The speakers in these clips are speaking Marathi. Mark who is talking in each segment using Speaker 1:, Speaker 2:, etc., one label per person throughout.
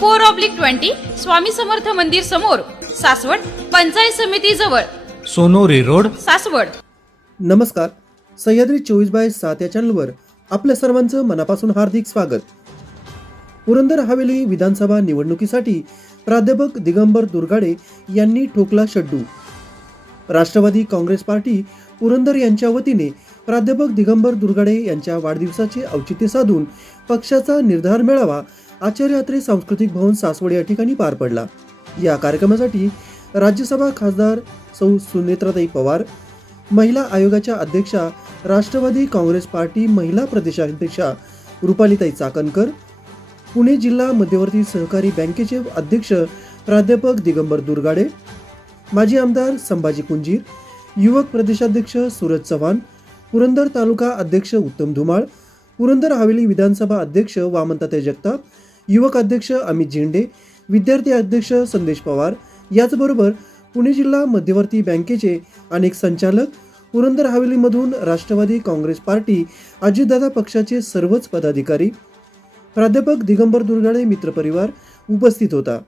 Speaker 1: four oblique twenty Swami Samarth मंदिर समोर सासवड पंचायत समिती जवळ.
Speaker 2: सोनोरी रोड.
Speaker 1: सासवड.
Speaker 3: नमस्कार. सह्याद्री चोवीस बाय सात या चॅनलवर आपल्या सर्वांचं मनापासून हार्दिक स्वागत. पुरंदर हवेली विधानसभा निवडणुकीसाठी प्राध्यापक दिगंबर दुर्गाडे यांनी ठोकला शड्डू. राष्ट्रवादी काँग्रेस पार्टी पुरंदर यांच्या वतीने प्राध्यापक दिगंबर दुर्गाडे यांच्या वाढदिवसाचे औचित्य साधून पक्षाचा निर्धार मेळावा आचार्य अत्रे सांस्कृतिक भवन सासवड या ठिकाणी पार पडला. या कार्यक्रमासाठी राज्यसभा खासदार सौ सुनेत्राताई पवार महिला आयोगाच्या अध्यक्षा राष्ट्रवादी काँग्रेस पार्टी महिला प्रदेशाध्यक्षा रुपालीताई चाकणकर पुणे जिल्हा मध्यवर्ती सहकारी बँकेचे अध्यक्ष प्राध्यापक दिगंबर दुर्गाडे माजी आमदार संभाजी कुंजीर युवक प्रदेशाध्यक्ष सूरज चव्हाण पुरंदर तालुका अध्यक्ष उत्तम धुमाळ पुरंदर हवेली विधानसभा अध्यक्ष वामनताते जगताप युवक अध्यक्ष अमित झेंडे विद्यार्थी अध्यक्ष संदेश पवार याचबरोबर पुणे जिल्हा मध्यवर्ती बँकेचे अनेक संचालक पुरंदर हवेलीमधून राष्ट्रवादी काँग्रेस पार्टी अजितदादा पक्षाचे सर्वच पदाधिकारी प्राध्यापक दिगंबर दुर्गाडे मित्रपरिवार उपस्थित होता.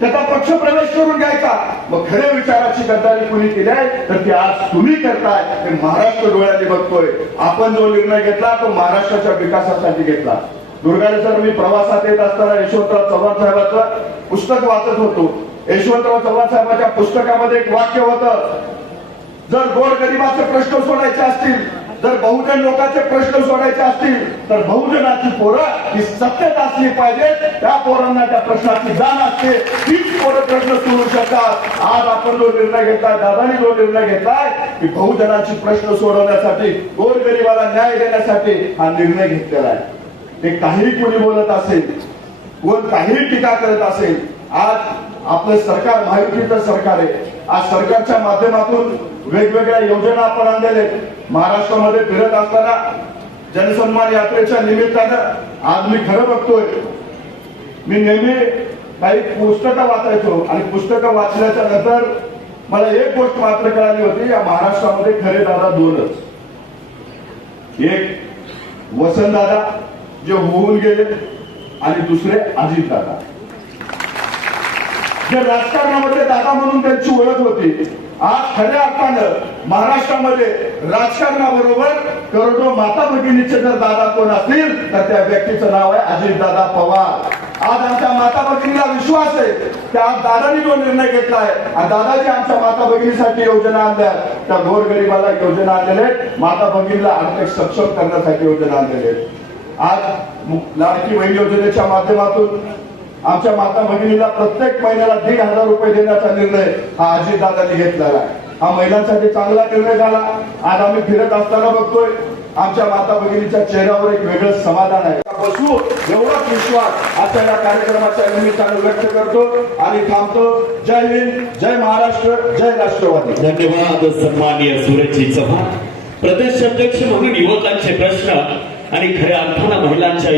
Speaker 4: त्याचा पक्ष प्रवेश करून घ्यायचा. मग खऱ्या विचाराची गद्दारी कुणी केली आहे? तर ती आज तुम्ही करताय. हे महाराष्ट्र डोळ्याने बघतोय. आपण जो निर्णय घेतला तो महाराष्ट्राच्या विकासासाठी घेतला. दुर्गाने मी प्रवासात येत असताना यशवंतराव चव्हाण साहेबांचं पुस्तक वाचत होतो. यशवंतराव चव्हाण साहेबांच्या पुस्तकामध्ये एक वाक्य होतं जर गोर गरिबाचे प्रश्न सोडायचे असतील जर बहुजन लोकांचे प्रश्न सोडायचे असतील तर बहुजनाची पोरं ही सत्तेत असली पाहिजे त्या पोरांना त्या प्रश्नाची जाण असते. तीच पोरं प्रश्न सोडू शकतात. आज आपण जो निर्णय घेतलाय दादानी जो निर्णय घेतलाय की बहुजनाची प्रश्न सोडवण्यासाठी गोरगरिबाला न्याय देण्यासाठी हा निर्णय घेतलेला आहे. ते काही कोणी बोलत असेल कोण काही टीका करत असेल आज आपलं सरकार महायुतीचं सरकार आहे. आज सरकारच्या माध्यमातून वेगवेगळ्या योजना आपण आणलेल्या महाराष्ट्रामध्ये फिरत असताना जनसन्मान यात्रेच्या निमित्तानं आज मी खरं बघतोय मी नेहमी काही पुस्तकं वाचायचो आणि पुस्तकं वाचल्याच्या नंतर मला एक गोष्ट मात्र कळाली होती या महाराष्ट्रामध्ये खरे दादा दोनच. एक वसंतदादा जे होऊन गेले आणि दुसरे अजित दादा जे राजकारणामध्ये दादा म्हणून त्यांची ओळख होती आज खऱ्या अर्थानं महाराष्ट्रामध्ये राजकारणाबरोबर करोडो माता भगिनीचे जर दादा कोण असतील तर त्या व्यक्तीचं नाव आहे अजित दादा पवार. आज आमच्या माता भगिनीला विश्वास आहे त्या दादानी जो निर्णय घेतलाय आणि दादाजी आमच्या माता भगिनीसाठी योजना आणल्या. त्या गोरगरिबाला योजना आणलेल्या आहेत माता भगिनीला आर्थिक सक्षम करण्यासाठी योजना आणलेल्या आहेत. आज लाडकी बहीण योजनेच्या माध्यमातून आमच्या माता भगिनीला प्रत्येक महिन्याला दीड हजार रुपये देण्याचा निर्णय हा अजितदादांनी घेतलेला आहे. हा महिलांसाठी चांगला निर्णय झाला. आज आम्ही फिरत असताना बघतोय आमच्या माता भगिनीच्या चेहऱ्यावर एक वेगळं समाधान आहे. बसू एवढाच विश्वास आजच्या या कार्यक्रमाच्या निमित्ताने व्यक्त करतो आणि थांबतो. जय हिंद जय महाराष्ट्र जय राष्ट्रवादी.
Speaker 5: धन्यवाद सन्माननीय सूरजजी चव्हाण. प्रदेश अध्यक्ष म्हणून युवकांचे प्रश्न आणि खऱ्या अर्थानं महिलांच्या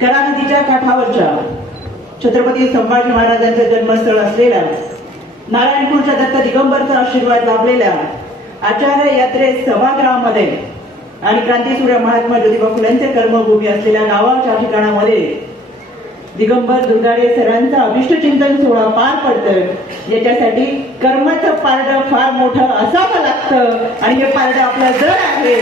Speaker 6: करा नदीच्या काठावरच्या छत्रपती संभाजी महाराजांचे जन्मस्थळ असलेल्या नारायणपूरच्या दत्त दिगंबरचा आशीर्वाद लाभलेल्या आचार्य यात्रे सभागृहामध्ये आणि क्रांतीसूर्य महात्मा ज्योतिबा फुलेंचे कर्मभूमी असलेल्या गावाच्या ठिकाणामध्ये दिगंबर दुर्गाडे सरांचा अभिष्टचिंतन सोहळा पार पडत याच्यासाठी कर्माचं पारड फार मोठं असावं लागतं. आणि हे पारड आपलं जड आहे.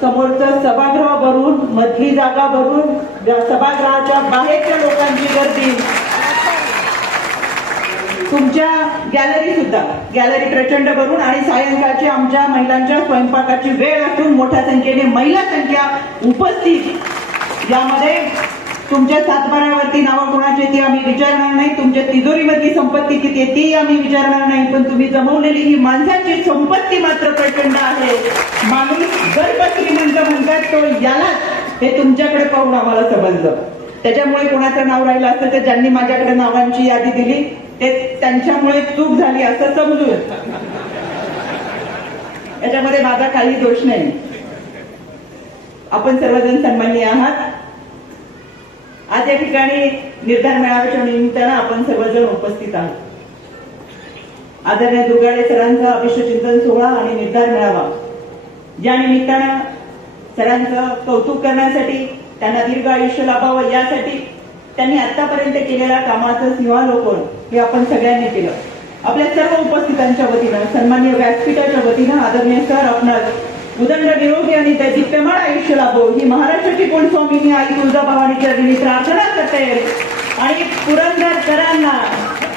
Speaker 6: समोरचं सभागृह भरून मधली जागा भरून सभागृहाच्या बाहेरच्या लोकांची गर्दी. तुमच्या गॅलरी सुद्धा गॅलरी प्रचंड भरून आणि सायंकाळची आमच्या महिलांच्या स्वयंपाकाची वेळ असून मोठ्या संख्येने महिला संख्या उपस्थित. यामध्ये तुमच्या सातबारावरती नावं कोणाची ती आम्ही विचारणार नाही. तुमच्या तिजोरीमधली संपत्ती किती आहे ती आम्ही विचारणार नाही. पण तुम्ही जमवलेली ही माणसाची संपत्ती मात्र प्रचंड आहे. माणूस गर्भ श्रीमंत म्हणतात तो यालाच हे तुमच्याकडे पाहून आम्हाला समजलं. त्याच्यामुळे कोणाचं नाव राहिलं असतं तर ज्यांनी माझ्याकडे नावांची यादी दिली ते त्यांच्यामुळे चूक झाली असं समजून. याच्यामध्ये माझा काही दोष नाही. आपण सर्वजण सन्माननीय आहात. आज या ठिकाणी निर्धार मेळाव्याच्या निमित्तानं आपण सर्वजण उपस्थित आहोत. आदरणीय दुर्गाडे सरांचा अभिष्ट चिंतन सोहळा आणि निर्धार मेळावा. या निमित्तानं सरांचं कौतुक करण्यासाठी त्यांना दीर्घ आयुष्य लाभावं यासाठी त्यांनी आतापर्यंत केलेल्या कामाचं सिंहालोकन हे आपण सगळ्यांनी केलं. आपल्या सर्व उपस्थितांच्या वतीनं सन्मान्य व्यासपीठाच्या वतीनं आदरणीय सर आपणास उदंड निरोगी आणि दैदिप्यमान आयुष्य लाभो. ही महाराष्ट्राची कुलस्वामिनी आई तुळजाभवानीच्या चरणी प्रार्थना करते. आणि पुरंदरकरांना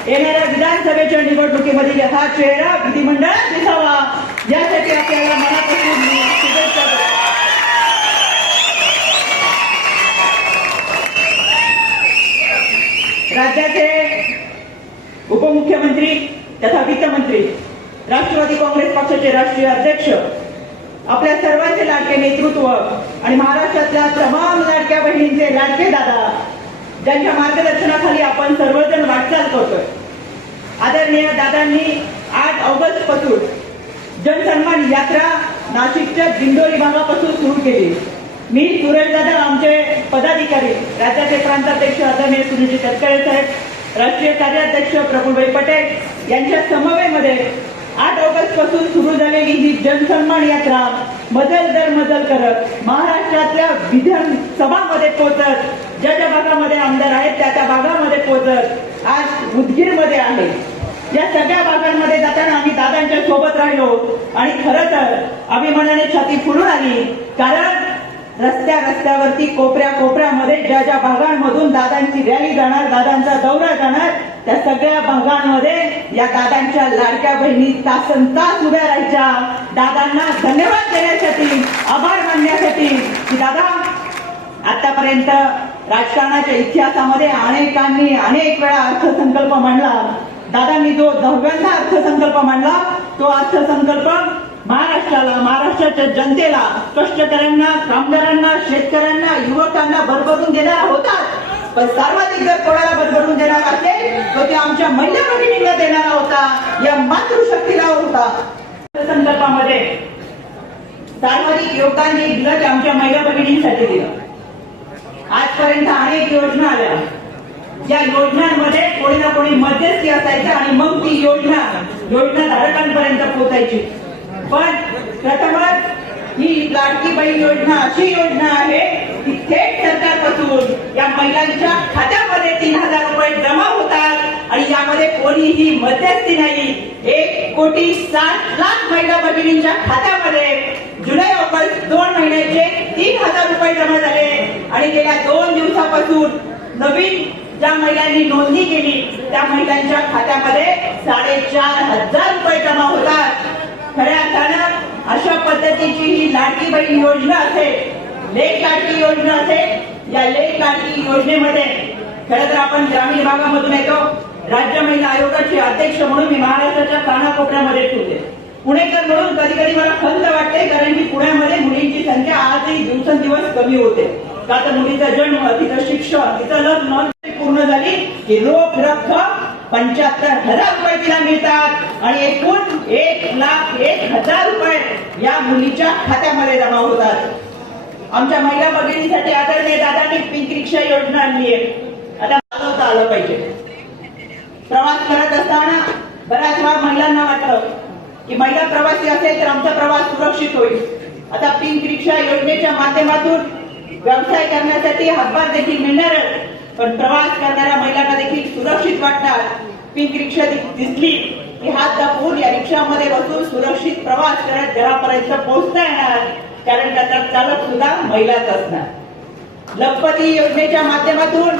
Speaker 6: येणाऱ्या विधानसभेच्या निवडणुकीमध्ये हा चेहरा विधिमंडळात दिसावा. यासाठी आपल्याला मनापासून शुभेच्छा राज्याचे उपमुख्यमंत्री तथा वित्तमंत्री राष्ट्रवादी काँग्रेस पक्षाचे राष्ट्रीय अध्यक्ष आपल्या सर्वांचे लाडके नेतृत्व आणि महाराष्ट्रातल्या तमाम लाडक्या बहिणींचे लाडके दादा ज्यांच्या मार्गदर्शनाखाली आपण सर्वजण वाटचाल करतोय. आदरणीय दादांनी आठ ऑगस्टपासून जनसन्मान यात्रा नाशिकच्या दिंडोरी भागापासून सुरू केली. मी सुरेश दादा आमचे पदाधिकारी राज्याचे प्रांताध्यक्ष आदरणीय सुनील तटकरे साहेब राष्ट्रीय कार्याध्यक्ष प्रफुलभाई पटेल यांच्या समवेमध्ये आठ ऑगस्टपासून सुरू झालेली ही जनसन्मान यात्रा मजल दर मजल करत महाराष्ट्रातल्या विधानसभामध्ये पोहोचत ज्या ज्या भागामध्ये आमदार आहेत त्या त्या भागामध्ये पोहोचत आज उदगीरमध्ये आहे. या सगळ्या भागांमध्ये जाताना आम्ही दादांच्या सोबत राहिलो आणि खरं तर अभिमानाने छाती फुलून आली कारण रस्त्या रस्त्यावरती कोपऱ्या कोपऱ्यामध्ये ज्या ज्या भागांमधून दादांची रॅली जाणार दादांचा दौरा जाणार त्या सगळ्या भागांमध्ये या दादांच्या लाडक्या बहिणी तासन तास उभ्या राहायच्या. दादांना धन्यवाद देण्यासाठी आभार मानण्यासाठी की दादा आतापर्यंत राजकारणाच्या इतिहासामध्ये अनेकांनी अनेक वेळा अर्थसंकल्प मांडला. दादांनी जो दहाव्यांदा अर्थसंकल्प मांडला तो अर्थसंकल्प महाराष्ट्राला महाराष्ट्राच्या जनतेला कष्टकऱ्यांना कामगारांना शेतकऱ्यांना युवकांना भरभरून देणारा होता पण सर्वाधिक जर कोणाला भरभरून देणार असेल तो ते आमच्या महिला भगिनींना देणारा होता या मातृशक्तीला होता. संदर्भामध्ये सर्वाधिक योगदान जे दिलं ते आमच्या महिला भगिनींसाठी दिलं. आजपर्यंत अनेक योजना आल्या. या योजनांमध्ये कोणी ना कोणी मध्यस्थी असायचं आणि मग ती योजना योजना धारकांपर्यंत पोहोचायची. पण प्रथमच ही लाडकी बहीण योजना अशी योजना आहे की थेट सरकारपासून या महिलांच्या खात्यामध्ये तीन हजार रुपये जमा होतात आणि यामध्ये कोणीही मध्यस्थी नाही. एक कोटी सात लाख महिला भगिनींच्या खात्यामध्ये. जुलै ऑगस्ट दोन महिन्याचे तीन हजार रुपये जमा झाले. आणि गेल्या दोन दिवसापासून नवीन ज्या महिलांनी नोंदणी केली त्या महिलांच्या खात्यामध्ये साडेचार हजार रुपये जमा होतात. खऱ्या अर्थानं अशा पद्धतीची ही लाडकी बहीण योजना असेल लेख लाडकी योजना असेल या लेख लाडकी योजनेमध्ये खरं तर आपण ग्रामीण भागामधून येतो. राज्य महिला आयोगाचे अध्यक्ष म्हणून मी महाराष्ट्राच्या कानाकोपऱ्यामध्ये ठेवते. पुणेकर म्हणून कधी कधी मला खंत वाटते कारण की पुण्यामध्ये मुलींची संख्या आजही दिवसेंदिवस कमी होते. का तर मुलीचा जन्म तिचं शिक्षण तिचं लग्न पूर्ण झाली की रोख रक्कम पंच्याहत्तर हजार रुपये तिला मिळतात. आणि एकूण एक लाख एक हजार रुपये या मुलीच्या खात्यामध्ये जमा होतात. आमच्या महिला भगिनीसाठी आदरणीय दादांनी पिंक रिक्षा योजना आणली आहे. आता चालवता आलं पाहिजे. प्रवास करत असताना बऱ्याच वेळा महिलांना वाटतं की महिला प्रवासी असेल तर आमचा प्रवास सुरक्षित होईल. आता पिंक रिक्षा योजनेच्या माध्यमातून व्यवसाय करण्यासाठी हातभार देखील मिळणार पण प्रवास करणाऱ्या महिलांना देखील सुरक्षित वाटतात पिंक रिक्षा दिसली. की हात दाखवून या रिक्षामध्ये बसून सुरक्षित प्रवास करत घरापर्यंत पोहोचता येणार. कारण त्याचा चालक सुद्धा महिलाच असणार. लखपती योजनेच्या माध्यमातून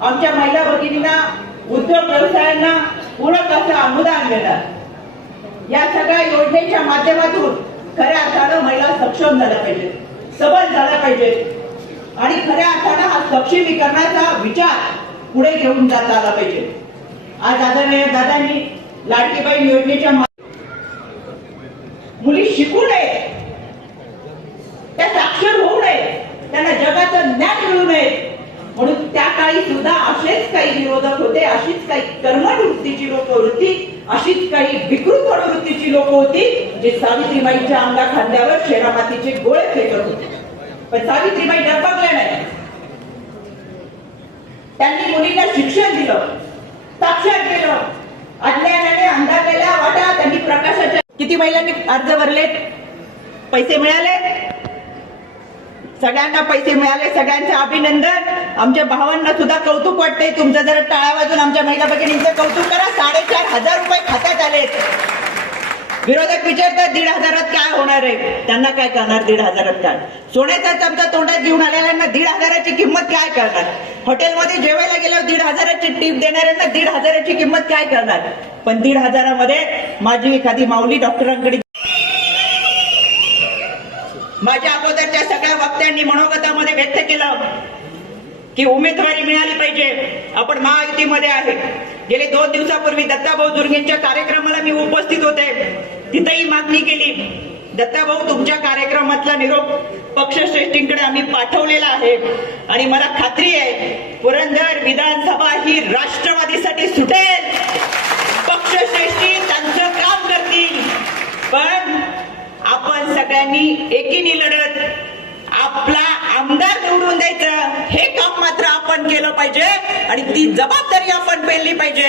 Speaker 6: आमच्या महिला भगिनींना उद्योग व्यवसायांना पूरक असं अनुदान मिळणार. या सगळ्या योजनेच्या माध्यमातून खऱ्या अर्थानं महिला सक्षम झाल्या पाहिजेत. सबल झाल्या पाहिजेत. आणि खऱ्या अर्थानं हा सक्षमीकरणाचा विचार पुढे घेऊन जाता आला पाहिजे. आज आदरणीय दादांनी लाडकीबाई योजनेच्या मुली शिकू नये त्या साक्षर होऊ नये त्यांना जगाचं ज्ञान मिळू नये म्हणून त्या काळी सुद्धा असेच काही विरोधक होते अशीच काही कर्मठ वृत्तीची लोक होती अशीच काही विकृत प्रवृत्तीची लोक होती जे सावित्रीबाईच्या अंगा खांद्यावर शेरामातीचे गोळे फेकत होते. पण सावित्रीबाई डरपाकल्या नाही. त्यांनी मुलींना शिक्षण दिलं साक्षर केलं अज्ञानाने अंधारलेल्या वाटा त्यांनी प्रकाशाच्या किती महिलांनी अर्ज भरले पैसे मिळाले? सगळ्यांना पैसे मिळाले सगळ्यांचं अभिनंदन. आमच्या भावांना सुद्धा कौतुक वाटतंय. तुमचं जरा टाळा वाजून आमच्या महिला भगिनींचं कौतुक करा. साडेचार हजार रुपये खात्यात आले विरोधक विचारतात दीड हजारात काय होणार आहे? त्यांना काय करणार? दीड हजारात काय? सोन्याचा चमचा तोंडात घेऊन आलेल्यांना दीड हजाराची किंमत काय करणार? हॉटेलमध्ये जेवायला गेल्यावर दीड हजाराची टीप देणाऱ्यांना दीड हजाराची किंमत काय करणार? पण दीड हजारामध्ये माझी एखादी माऊली डॉक्टरांकडे माझ्या अगोदरच्या सगळ्या वक्त्यांनी मनोगतामध्ये व्यक्त केलं की उमेदवारी मिळाली पाहिजे. आपण महायुतीमध्ये आहे. गेले दोन दिवसापूर्वी दत्ताभाऊ दुर्गेंच्या कार्यक्रमाला मी उपस्थित होते. तिथेही मागणी केली. दत्ताभाऊ तुमच्या कार्यक्रमातला निरोप पक्षश्रेष्ठींकडे आम्ही पाठवलेला आहे. आणि मला खात्री आहे पुरंदर विधानसभा ही राष्ट्रवादीसाठी सुटेल. पक्षश्रेष्ठी त्यांचं काम करतील. पण आपण सगळ्यांनी एकीने लढत आपला आमदार निवडून द्यायचं हे आपण केलं पाहिजे आणि ती जबाबदारी आपण पेलली पाहिजे.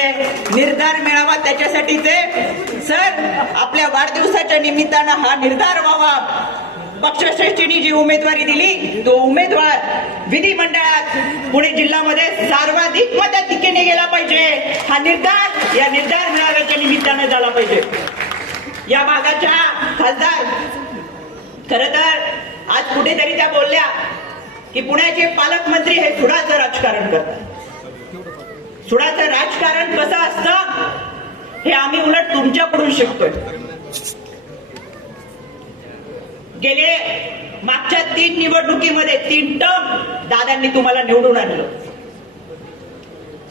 Speaker 6: निर्धार मिळावा त्याच्यासाठीचे सर आपल्या वाढदिवसाच्या निमित्तानं हा निर्धार व्हावा. पक्षश्रेष्ठींनी जी उमेदवारी दिली तो उमेदवार विधिमंडळात पुणे जिल्ह्यामध्ये सर्वाधिक मताधिक्याने गेला पाहिजे. हा निर्धार या निर्धार मिळाव्याच्या निमित्तानं झाला पाहिजे. या भागाच्या खासदार खर तर आज कुठेतरी त्या बोलल्या की पुण्याचे पालकमंत्री हे सुडाचं राजकारण करतात. सुडाचं राजकारण कसं असतं हे आम्ही उलट तुमच्याकडून शिकतोय. गेले मागच्या तीन निवडणुकीमध्ये तीन टर्म दादांनी तुम्हाला निवडून आणलं.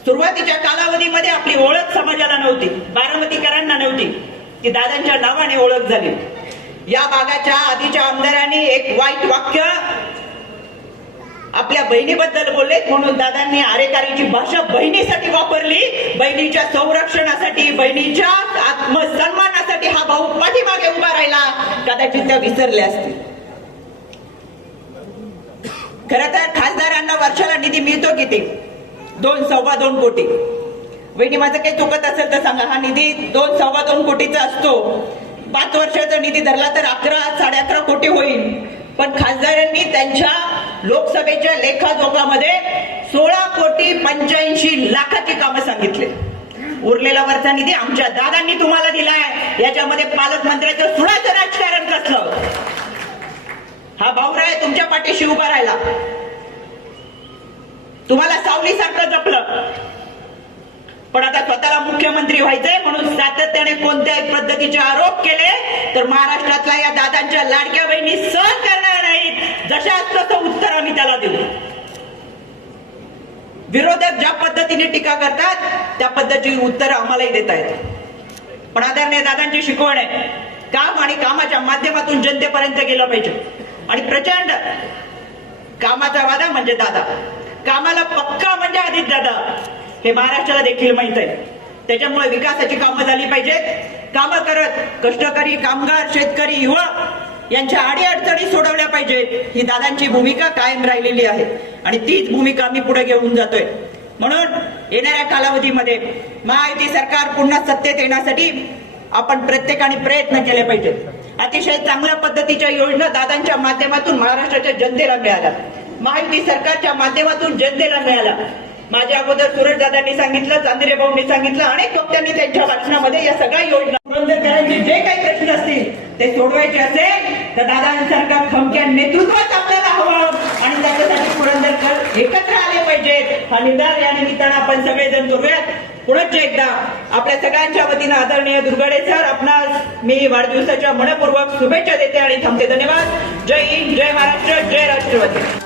Speaker 6: सुरुवातीच्या कालावधीमध्ये आपली ओळख समाजाला नव्हती बारामतीकरांना नव्हती ती दादांच्या नावाने ओळख झाली. या भागाच्या आधीच्या आमदारांनी एक वाईट वाक्य आपल्या बहिणीबद्दल बोलले म्हणून दादांनी आरेकारीची भाषा बहिणीसाठी वापरली. बहिणीच्या संरक्षणासाठी बहिणीच्या आत्मसन्मानासाठी हा भाऊ पाठीमागे उभा राहिला. कदाचित त्या विसरल्या असतील. खर तर खासदारांना वर्षाला निधी मिळतो किती? दोन सव्वा दोन कोटी. वहिनी माझं काही चुकत असेल तर सांगा. हा निधी दोन सव्वा दोन कोटीचा असतो. पाच वर्षाचा निधी धरला तर अकरा साडे अकरा कोटी होईल. पण खासदारांनी त्यांच्या लोकसभेच्या लेखाजोखामध्ये सोळा कोटी पंच्याऐंशी लाखाची कामं सांगितले. उरलेला वरचा निधी आमच्या दादांनी तुम्हाला दिलाय. याच्यामध्ये पालकमंत्र्याचं सुडाचं राजकारण कसलं? हा भाऊराय तुमच्या पाठीशी उभा राहिला. तुम्हाला सावलीसारखं जपलं. पण आता स्वतःला मुख्यमंत्री व्हायचंय म्हणून सातत्याने कोणत्याही पद्धतीचे आरोप केले तर महाराष्ट्रातल्या या दादांच्या लाडक्या बहिणी सहन करणार नाहीत. जशा तसं उत्तर आम्ही त्याला देऊ. विरोधक ज्या पद्धतीने टीका करतात त्या पद्धतीची उत्तर आम्हालाही देता येतात. पण आदरणीय दादांची शिकवण आहे काम आणि कामाच्या माध्यमातून जनतेपर्यंत गेलं पाहिजे. आणि प्रचंड कामाचा वादा म्हणजे दादा. कामाला पक्का म्हणजे आधीच दादा. हे महाराष्ट्राला देखील माहीत आहे. त्याच्यामुळे विकासाची कामं झाली पाहिजेत. कामं करत कष्टकरी कामगार शेतकरी युवक यांच्या अडीअडचणी सोडवल्या पाहिजेत ही दादांची भूमिका कायम राहिलेली आहे. आणि तीच भूमिका मी पुढे घेऊन जातोय. म्हणून येणाऱ्या कालावधीमध्ये महायुती सरकार पुन्हा सत्तेत येण्यासाठी आपण प्रत्येकाने प्रयत्न केले पाहिजेत अतिशय चांगल्या पद्धतीच्या योजना दादांच्या माध्यमातून महाराष्ट्राच्या जनतेला मिळाल्या. महायुती सरकारच्या माध्यमातून जनतेला मिळाला माझ्या अगोदर सुरज दादांनी सांगितलं चांदिरे भाऊंनी सांगितलं अनेक वक्त्यांनी त्यांच्या भाषणामध्ये या सगळ्या योजना पुरंदरकरांचे जे काही प्रश्न असतील ते सोडवायचे असेल तर दादांसारखा खमक्या नेतृत्वच आपल्याला हवं. आणि त्याच्यासाठी पुरंदरकर एकत्र आले पाहिजेत. हा निर्धार या निमित्तानं आपण सगळेजण करूयात पुढच्या एकदा आपल्या सगळ्यांच्या वतीनं आदरणीय दुर्गडे सर आपणास मी वाढदिवसाच्या मनपूर्वक शुभेच्छा देते आणि थांबते. धन्यवाद. जय हिंद जय महाराष्ट्र जय राष्ट्रवादी.